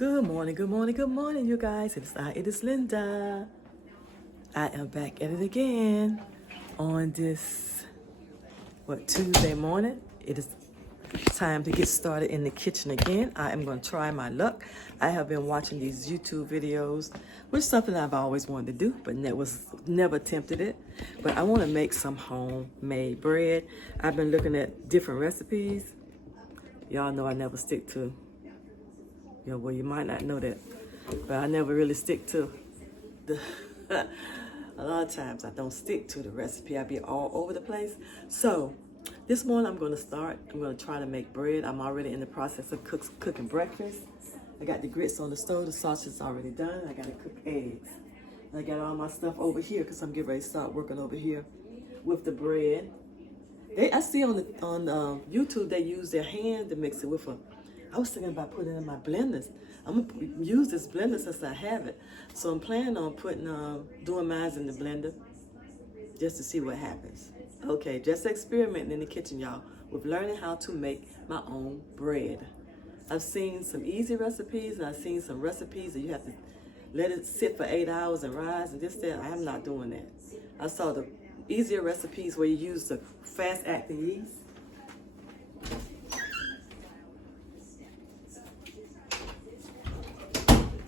Good morning, good morning, good morning, you guys. It is Linda. I am back at it again on this, Tuesday morning. It is time to get started in the kitchen again. I am going to try my luck. I have been watching these YouTube videos, which is something I've always wanted to do, but never attempted it. But I want to make some homemade bread. I've been looking at different recipes. Y'all know I never stick to, well, you might not know that, but I never really stick to the, a lot of times I don't stick to the recipe. I be all over the place. So this morning I'm going to try to make bread. I'm already in the process of cooking breakfast. I got the grits on the stove. The sausage is already done. I got to cook eggs. And I got all my stuff over here because I'm getting ready to start working over here with the bread. I see on YouTube they use their hand to mix it with I was thinking about putting it in my blenders. I'm gonna use this blender since I have it. So I'm planning on doing mine in the blender just to see what happens. Okay, just experimenting in the kitchen, y'all, with learning how to make my own bread. I've seen some easy recipes and I've seen some recipes that you have to let it sit for 8 hours and rise and that. I am not doing that. I saw the easier recipes where you use the fast-acting yeast.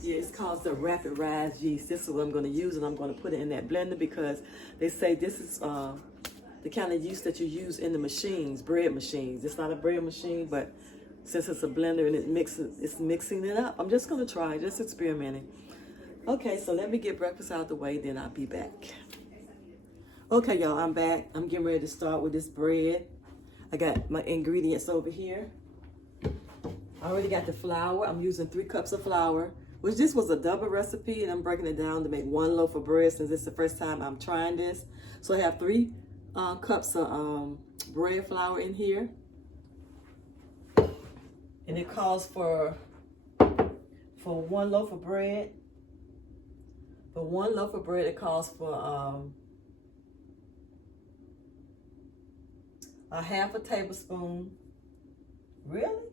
Yeah, it's called the rapid rise yeast. This is what I'm going to use, and I'm going to put it in that blender because they say this is the kind of yeast that you use in the machines, bread machines. It's not a bread machine, but since it's a blender and it's mixing it up, I'm just going to try, just experimenting. Okay, so let me get breakfast out of the way, then I'll be back. Okay, y'all, I'm back. I'm getting ready to start with this bread. I got my ingredients over here. I already got the flour. I'm using 3 cups of flour, which this was a double recipe, and I'm breaking it down to make 1 loaf of bread since it's the first time I'm trying this. So I have 3 cups of bread flour in here. And it calls for 1 loaf of bread. For 1 loaf of bread, it calls for a half a tablespoon. Really?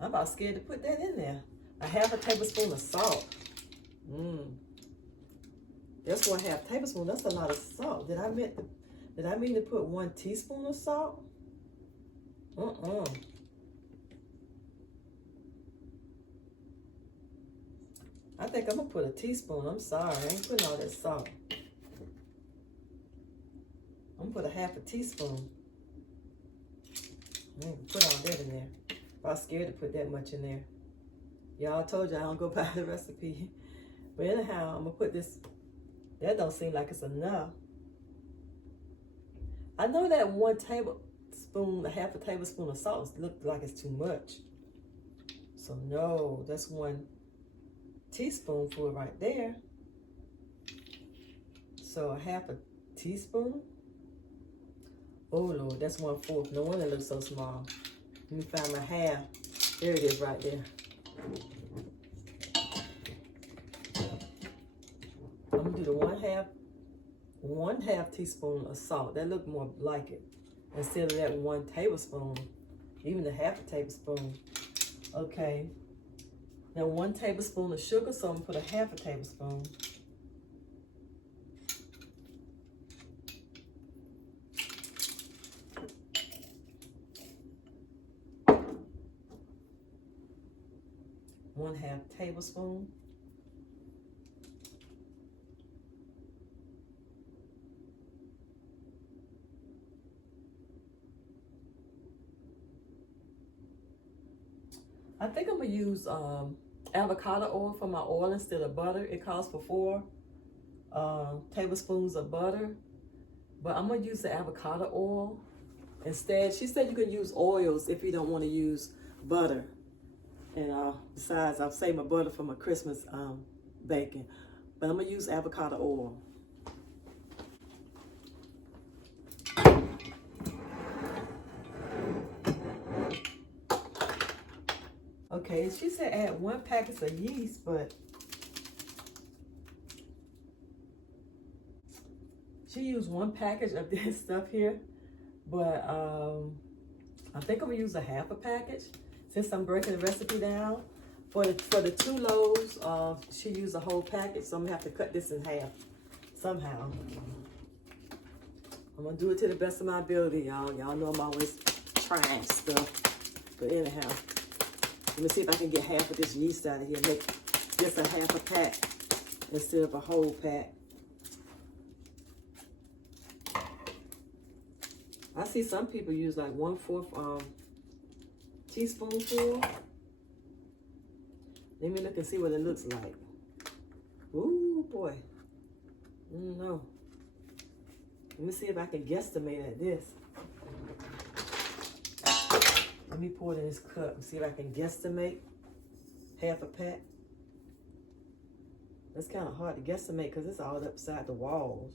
I'm about scared to put that in there. A half a tablespoon of salt. That's 1/2 tablespoon. That's a lot of salt. Did I mean to put 1 teaspoon of salt? I think I'm gonna put a teaspoon. I'm sorry, I ain't putting all that salt. I'm gonna put a half a teaspoon. Put all that in there. I was scared to put that much in there. Y'all, told you I don't go by the recipe. But anyhow, I'm gonna put this. That don't seem like it's enough. I know that 1 tablespoon, a half a tablespoon of salt looked like it's too much. So no, that's 1 teaspoonful right there. So a half a teaspoon. Oh Lord, that's 1/4. No wonder it looks so small. Let me find my half. There it is right there. I'm gonna do the 1/2 teaspoon of salt. That look more like it. Instead of that 1 tablespoon, even the half a tablespoon. Okay. Now 1 tablespoon of sugar, so I'm gonna put a half a tablespoon. One-half tablespoon. I think I'm gonna use avocado oil for my oil instead of butter. It calls for 4 tablespoons of butter, but I'm gonna use the avocado oil instead. She said you can use oils if you don't want to use butter. And besides, I've saved my butter for my Christmas baking. But I'm going to use avocado oil. Okay, she said add 1 packet of yeast, but she used 1 package of this stuff here. But I think I'm going to use a half a package since I'm breaking the recipe down. For the 2 loaves, she used a whole package, so I'm gonna have to cut this in half somehow. I'm gonna do it to the best of my ability, y'all. Y'all know I'm always trying stuff. But anyhow, let me see if I can get half of this yeast out of here. Make this a half a pack instead of a whole pack. I see some people use like 1/4 teaspoonful. Let me look and see what it looks like. Ooh, boy. I don't know. Let me see if I can guesstimate at this. Let me pour it in this cup and see if I can guesstimate half a pack. That's kind of hard to guesstimate because it's all upside the walls.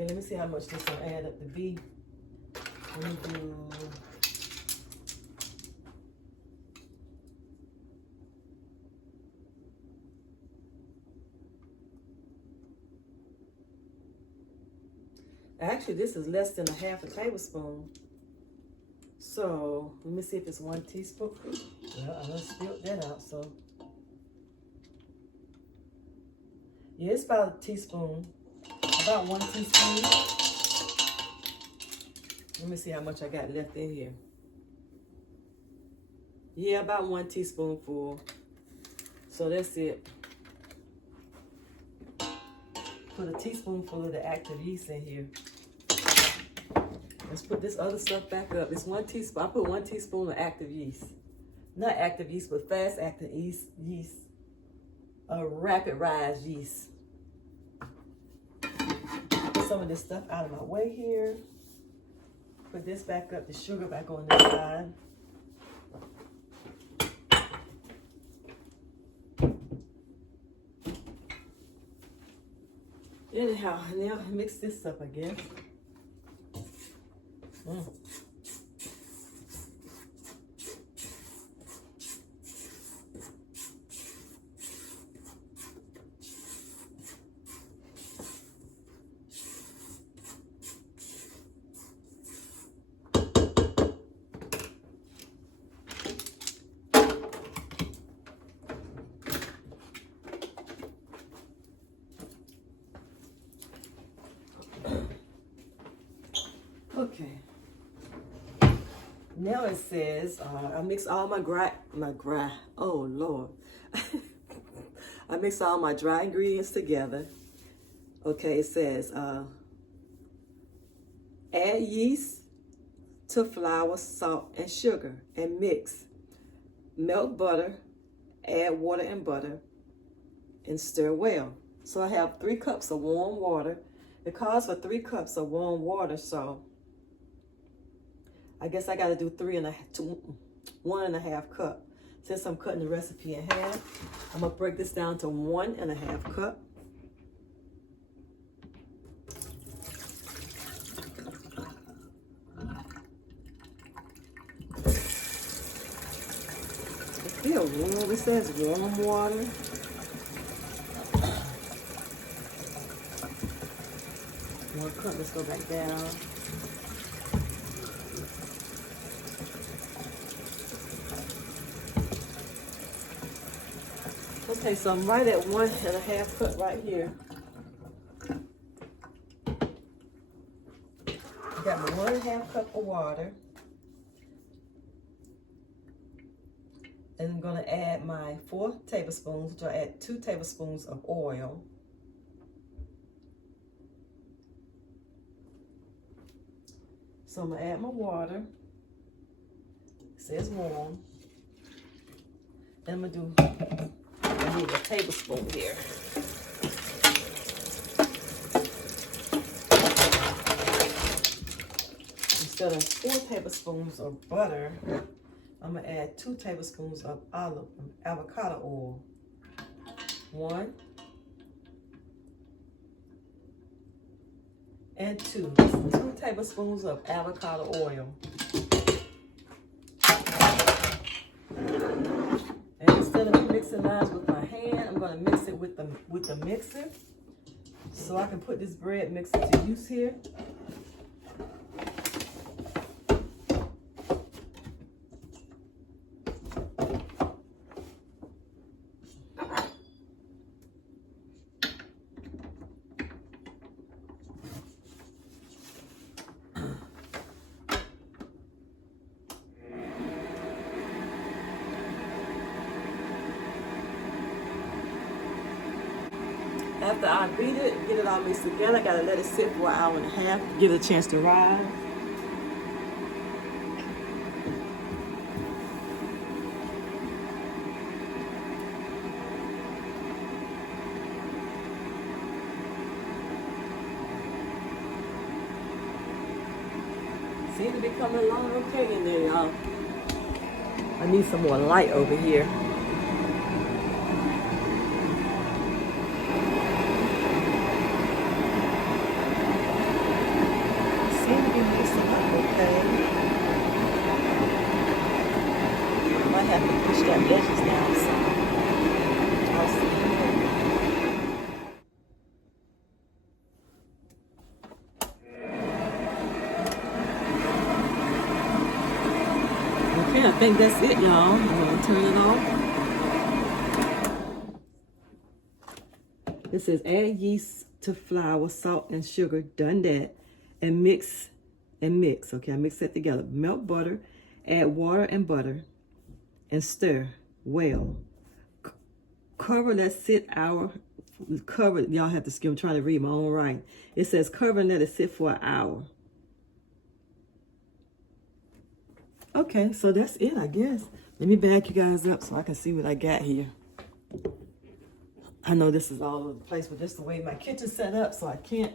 Okay, let me see how much this will add up to be. Let me do... Actually, this is less than a half a tablespoon. So, let me see if it's 1 teaspoon. Well, I just spilled that out, so. Yeah, it's about a teaspoon. About 1 teaspoon. Let me see how much I got left in here. Yeah, about 1 teaspoonful. So that's it. Put a teaspoonful of the active yeast in here. Let's put this other stuff back up. It's 1 teaspoon. I put 1 teaspoon of active yeast. Not active yeast, but fast active yeast. Rapid rise yeast. Put some of this stuff out of my way here. Put this back up, the sugar back on this side. Anyhow, now mix this up again. Okay. Now it says, I mix all oh Lord. I mix all my dry ingredients together. Okay, it says, add yeast to flour, salt, and sugar, and mix. Melt butter, add water and butter, and stir well. So I have 3 cups of warm water. It calls for 3 cups of warm water, so I guess I got to do 1.5 cup. Since I'm cutting the recipe in half, I'm gonna break this down to 1.5 cup. It feels warm. It says warm water. One cup. Let's go back down. Okay, so I'm right at 1.5 cup right here. I got my 1.5 cup of water. And I'm gonna add my 4 tablespoons, which I'll add 2 tablespoons of oil. So I'm gonna add my water. It says warm. Then I'm gonna do, I need a tablespoon here. Instead of 4 tablespoons of butter, I'm gonna add 2 tablespoons of avocado oil. 1 and 2. 2 tablespoons of avocado oil. with the mixer so I can put this bread mixer to use here. After I beat it, get it all mixed together, I gotta let it sit for an hour and a half, give it a chance to rise. Seems to be coming along okay in there, y'all. I need some more light over here. Have to push that edges down some. I'll see. Okay, I think that's it, y'all. I'm gonna turn it off. This says add yeast to flour, salt, and sugar. Done that. And mix. Okay, I mix that together. Melt butter, add water and butter, and stir well. Cover, let sit hour. Cover, y'all have to skim, trying to read my own writing. It says cover and let it sit for an hour. Okay, so that's it, I guess. Let me back you guys up so I can see what I got here. I know this is all over the place, but just the way my kitchen's set up, so I can't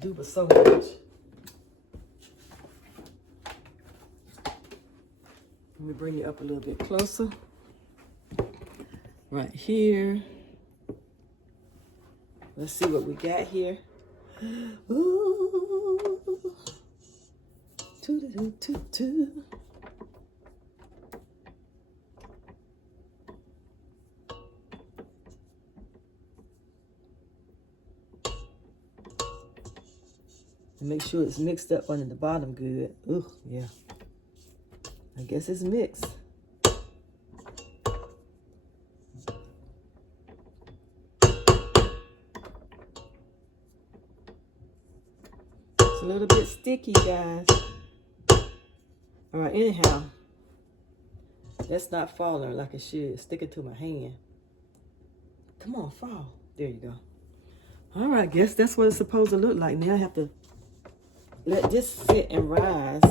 do but so much. Let me bring you up a little bit closer. Right here. Let's see what we got here. Ooh. Toot-a-toot-toot-toot. And make sure it's mixed up under the bottom good. Ooh, yeah. I guess it's mixed. It's a little bit sticky, guys. All right, anyhow. That's not falling like it should. It's sticking to my hand. Come on, fall. There you go. All right, guess that's what it's supposed to look like. Now I have to let this sit and rise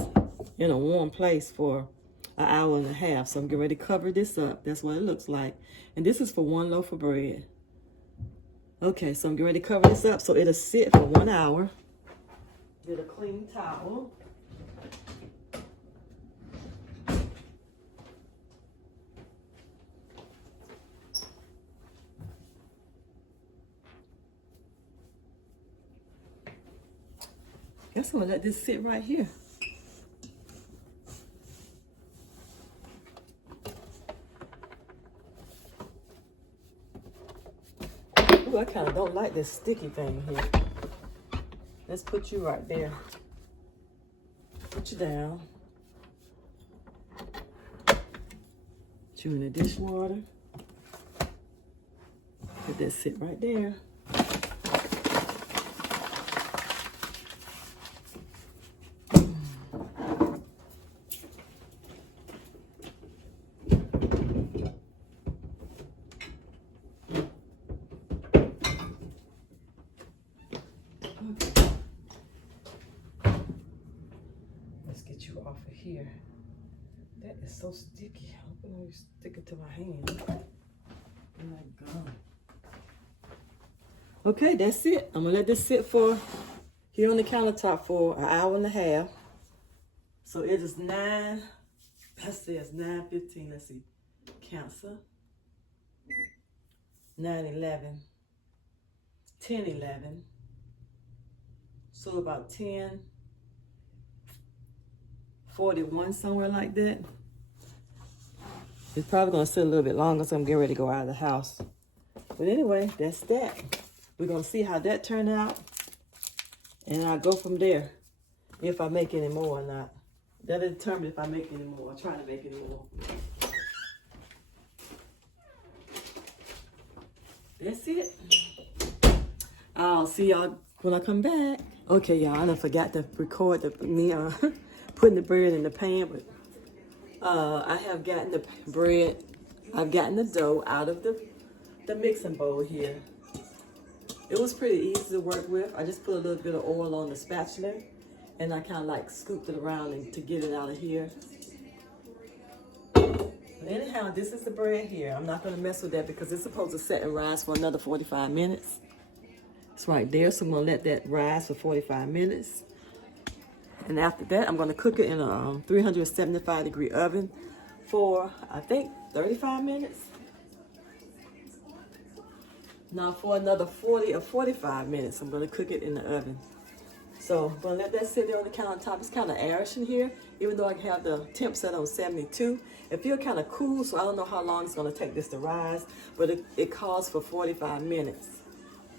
in a warm place for an hour and a half. So I'm getting ready to cover this up. That's what it looks like. And this is for 1 loaf of bread. Okay, so I'm getting ready to cover this up so it'll sit for 1 hour. Get a clean towel. Guess I'm gonna let this sit right here. Ooh, I kind of don't like this sticky thing here. Let's put you right there. Put you down. Put you in the dishwater. Let that sit right there. You off of here. That is so sticky. I hope it don't stick it to my hand. Oh my God. Okay, that's it. I'm gonna let this sit for here on the countertop for an hour and a half. So it is 9. Let's see, it's 9:15. Let's see. Cancer. 9:11. 10:11. So about 10:41, somewhere like that. It's probably gonna sit a little bit longer, so I'm getting ready to go out of the house. But anyway, that's that. We're gonna see how that turned out, and I'll go from there. If I make any more or not. That'll determine if I make any more. I'll try to make any more. That's it. I'll see y'all when I come back. Okay, y'all, I forgot to record me putting the bread in the pan, but I have gotten the bread, I've gotten the dough out of the mixing bowl here. It was pretty easy to work with. I just put a little bit of oil on the spatula, and I kind of like scooped it around and to get it out of here. But anyhow, this is the bread here. I'm not going to mess with that because it's supposed to set and rise for another 45 minutes. It's right there, so I'm going to let that rise for 45 minutes. And after that, I'm going to cook it in a 375 degree oven for, I think, 35 minutes. Now for another 40 or 45 minutes, I'm going to cook it in the oven. So I'm going to let that sit there on the countertop. It's kind of airish in here, even though I have the temp set on 72. It feels kind of cool, so I don't know how long it's going to take this to rise, but it calls for 45 minutes.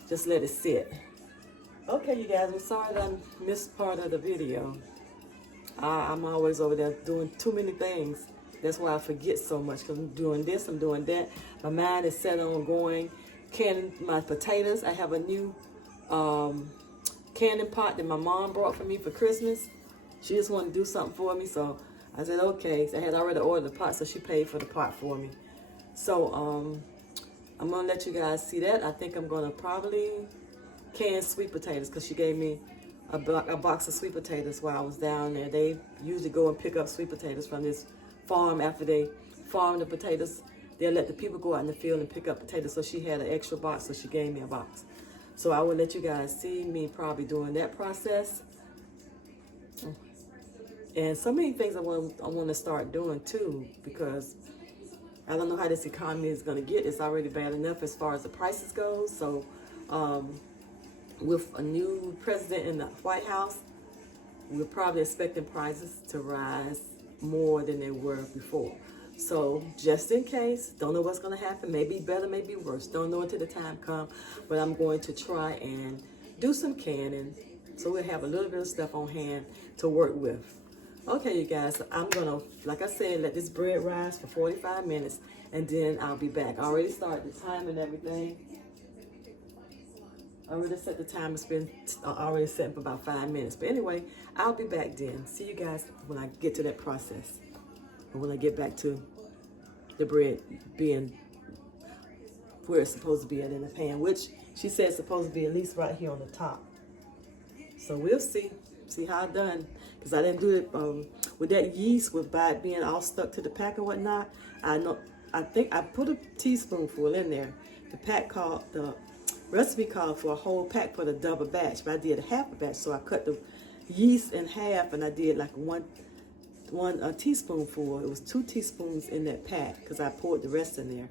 Just let it sit. Okay, you guys, I'm sorry that I missed part of the video. I'm always over there doing too many things. That's why I forget so much, because I'm doing this, I'm doing that. My mind is set on going, canning my potatoes. I have a new canning pot that my mom brought for me for Christmas. She just wanted to do something for me, so I said, okay. So I had already ordered the pot, so she paid for the pot for me. So I'm going to let you guys see that. I think I'm going to probably can sweet potatoes because she gave me a box of sweet potatoes while I was down there. They usually go and pick up sweet potatoes from this farm. After they farm the potatoes, they'll let the people go out in the field and pick up potatoes. So she had an extra box, so she gave me a box. So I will let you guys see me probably doing that process. And so many things I want to start doing too, because I don't know how this economy is going to get. It's already bad enough as far as the prices go. So with a new president in the White House, we're probably expecting prices to rise more than they were before. So just in case, don't know what's going to happen. Maybe better, maybe worse. Don't know until the time comes. But I'm going to try and do some canning, so we'll have a little bit of stuff on hand to work with. Okay, you guys, I'm going to, like I said, let this bread rise for 45 minutes, and then I'll be back. I already started the time and everything. I already set the time. It's been already set for about 5 minutes. But anyway, I'll be back then. See you guys when I get to that process. And when I get back to the bread being where it's supposed to be at in the pan, which she said it's supposed to be at least right here on the top. So we'll see how it's done. Because I didn't do it with that yeast, with by it being all stuck to the pack and whatnot. I think I put a teaspoonful in there. The recipe called for a whole pack for the double batch, but I did a half a batch, so I cut the yeast in half, and I did like one teaspoonful. It was 2 teaspoons in that pack because I poured the rest in there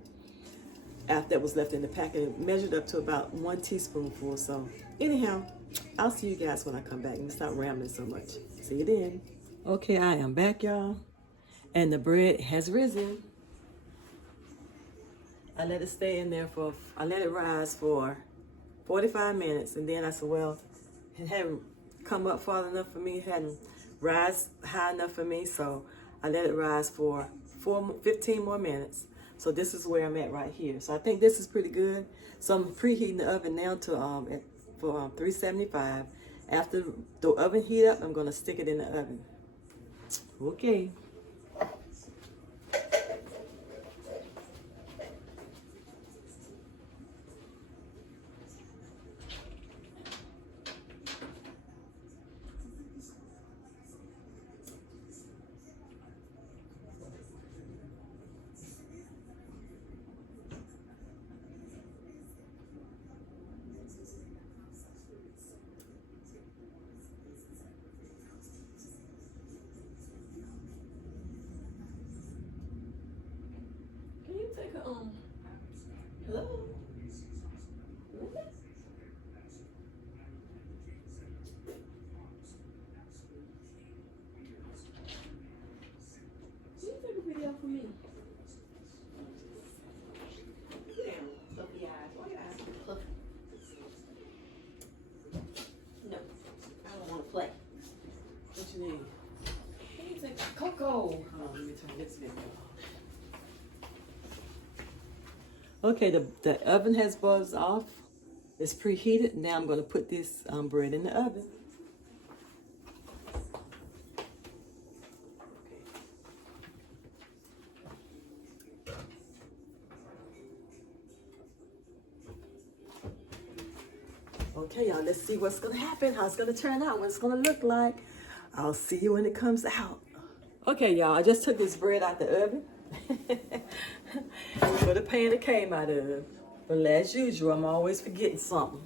after that was left in the pack, and it measured up to about 1 teaspoonful. So anyhow, I'll see you guys when I come back. And stop rambling so much. See you then. Okay, I am back, y'all, and the bread has risen. I let it stay in there I let it rise for 45 minutes, and then I said, well, it hadn't come up far enough for me. It hadn't rise high enough for me, so I let it rise for 15 more minutes. So this is where I'm at right here. So I think this is pretty good. So I'm preheating the oven now to for 375. After the oven heat up, I'm gonna stick it in the oven. Okay. Hello? Can you take a video for me? you need? Let me take cocoa. Hold on, let me turn this video off. Okay, the oven has buzzed off. It's preheated. Now I'm going to put this bread in the oven. Okay, y'all, let's see what's going to happen, how it's going to turn out, what it's going to look like. I'll see you when it comes out. Okay, y'all, I just took this bread out the oven. For the pan it came out of. But as usual, I'm always forgetting something.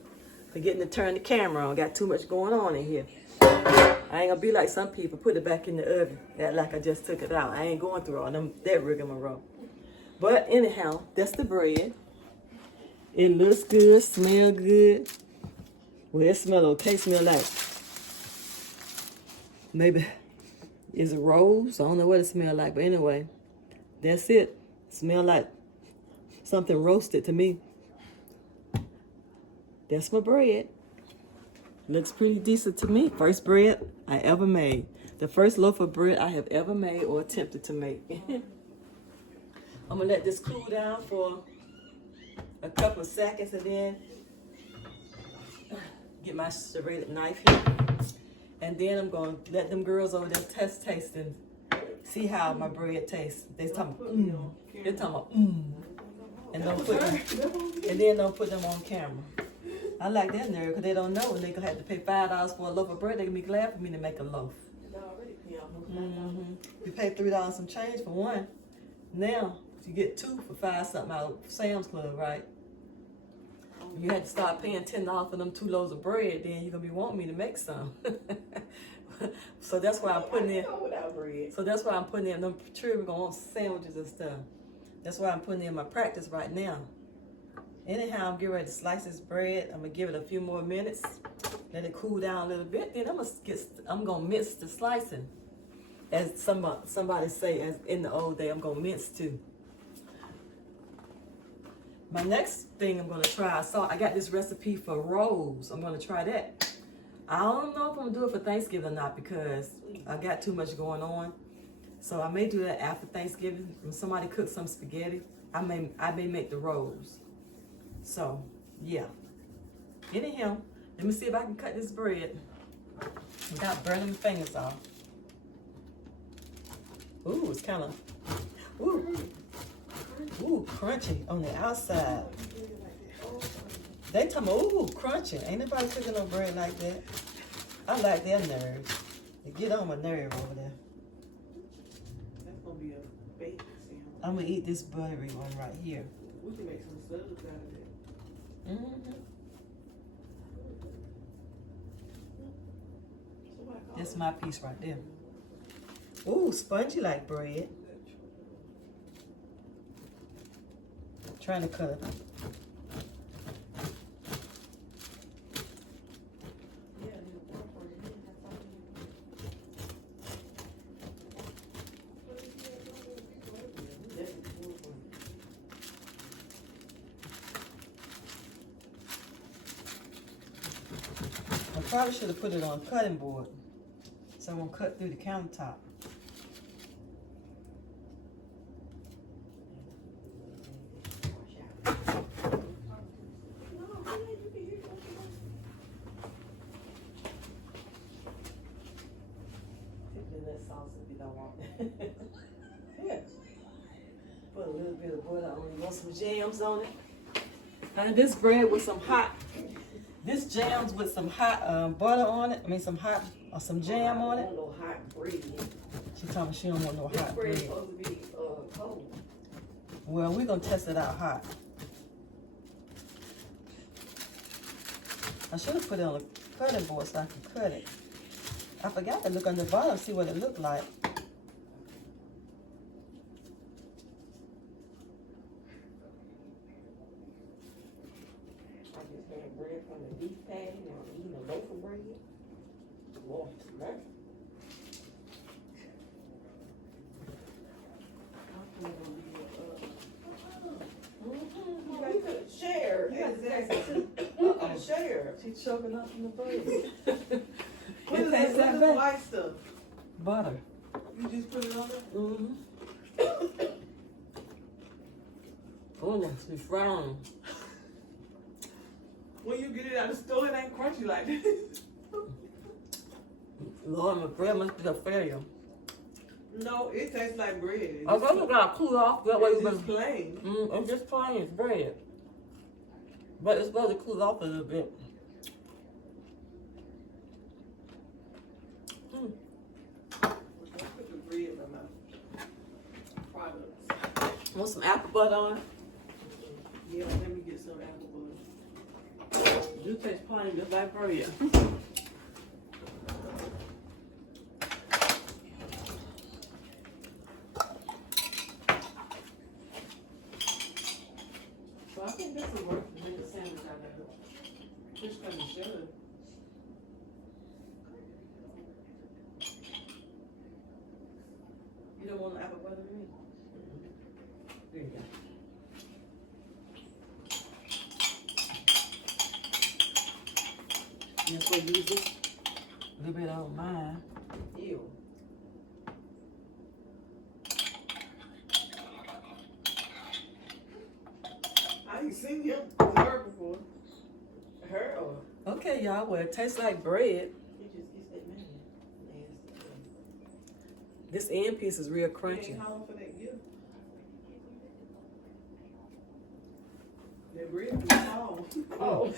Forgetting to turn the camera on. Got too much going on in here. I ain't gonna be like some people, put it back in the oven. Act like I just took it out. I ain't going through all that rigmarole. But anyhow, that's the bread. It looks good, smell good. Well, it smell okay, smell like maybe is it rose? I don't know what it smell like, but anyway, that's it. Smell like something roasted to me. That's my bread. Looks pretty decent to me. First bread I ever made. The first loaf of bread I have ever made or attempted to make. I'm gonna let this cool down for a couple of seconds and then get my serrated knife here. And then I'm gonna let them girls over there taste and see how my bread tastes. They talking about They're talking about and then don't put them on camera. I like that nerve because they don't know and they gonna have to pay $5 for a loaf of bread. They can be glad for me to make a loaf. You pay $3 some change for one. Now you get two for $5 something out of Sam's Club, right? You had to start paying $10 for them 2 loaves of bread, then you're gonna be wanting me to make some. So that's why I'm putting in. So that's why I'm putting in them children gonna want sandwiches and stuff. That's why I'm putting in my practice right now. Anyhow, I'm getting ready to slice this bread. I'm gonna give it a few more minutes, let it cool down a little bit. Then I'm gonna mince the slicing, as somebody say, as in the old day, I'm gonna mince too. My next thing I'm gonna try, I got this recipe for rolls. I'm gonna try that. I don't know if I'm gonna do it for Thanksgiving or not because I got too much going on. So I may do that after Thanksgiving. When somebody cooks some spaghetti, I may make the rolls. So yeah. Anyhow, let me see if I can cut this bread without burning my fingers off. Ooh, it's kind of crunchy on the outside. They tell me, ooh, crunchy. Ain't nobody cooking no bread like that. I like their nerves. They get on my nerve over there. That's gonna be a baked sandwich. I'm gonna eat this buttery one right here. We can make some subs out of it. That's my piece right there. Ooh, spongy like bread. Trying to cut it. I probably should have put it on a cutting board so I won't cut through the countertop. Yeah. Put a little bit of butter on it. You want some jams on it? And this bread with some hot, this jams with some hot butter on it. I mean some jam on it. I don't want no hot bread. She told me she don't want no hot bread. This bread's supposed to be cold. Well, we're gonna test it out hot. I should have put it on a cutting board so I can cut it. I forgot to look on the bottom, see what it looked like. I just had bread from the beef patty. Now I'm eating a loaf of bread. Lord, mercy. You could have shared. Exactly. You could have shared. She's choking up from the bread. What is that white stuff? butter. You just put it on there? Mm-hmm. Oh, that's be strong. When you get it out of the store, it ain't crunchy like this. Lord, my bread must be a failure. No, it tastes like bread. I guess it got cool off. That way It's it's just plain. it's just plain, it's bread. But it's supposed to cool off a little bit. Put the bread in my products. Want some apple butter on it? Yeah, let me get some apple butter. You taste plain just like bread. So I think this will work to make a sandwich out of it. Just because it should. You don't want apple butter in it? There you go. Just go use this a little bit on mine. Ew. I ain't seen her before. Her or Okay, y'all, well, it tastes like bread. he just gets that man. This end piece is real You crunchy. ain't calling for that gift. That bread was small. Oh.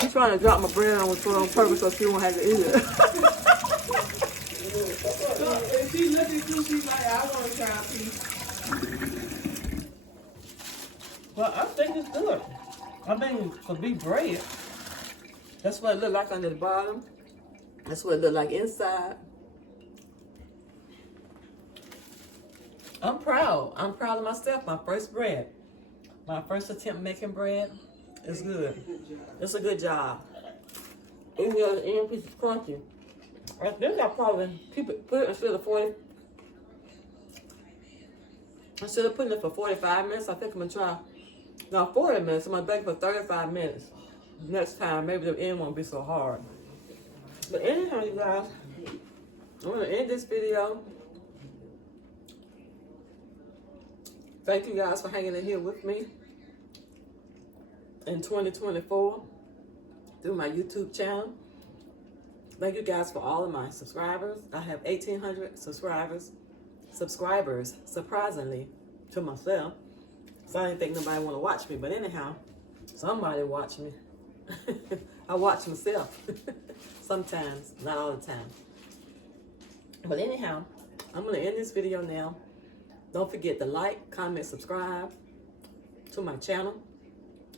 She's trying to drop my bread on the floor on purpose so she won't have to eat it. So if she look at you, she's like, I want to try a piece. Well, I think it's good. I mean, for beef bread, that's what it look like under the bottom. That's what it look like inside. I'm proud. I'm proud of myself. My first bread. My first attempt making bread. It's good. It's a good job. Even though the end piece is crunchy. I think I probably put it instead of 40. Instead of putting it for 45 minutes, I think I'm gonna try. Now 40 minutes. I'm gonna bake for 35 minutes. Next time, maybe the end won't be so hard. But anyhow, you guys, I'm gonna end this video. Thank you guys for hanging in here with me in 2024 through my YouTube channel. Thank you guys for all of my subscribers. I have 1,800 subscribers, surprisingly, to myself. So I didn't think nobody want to watch me, but anyhow, somebody watch me. I watch myself sometimes, not all the time. But anyhow, I'm gonna end this video now. Don't forget to like, comment, subscribe to my channel,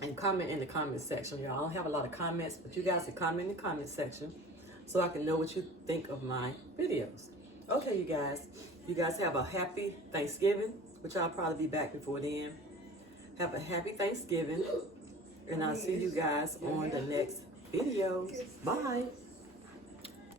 and comment in the comment section. Y'all, I don't have a lot of comments, but you guys can comment in the comment section so I can know what you think of my videos. Okay, you guys have a happy Thanksgiving, which I'll probably be back before then. Have a happy Thanksgiving, and I'll see you guys on the next video. Bye.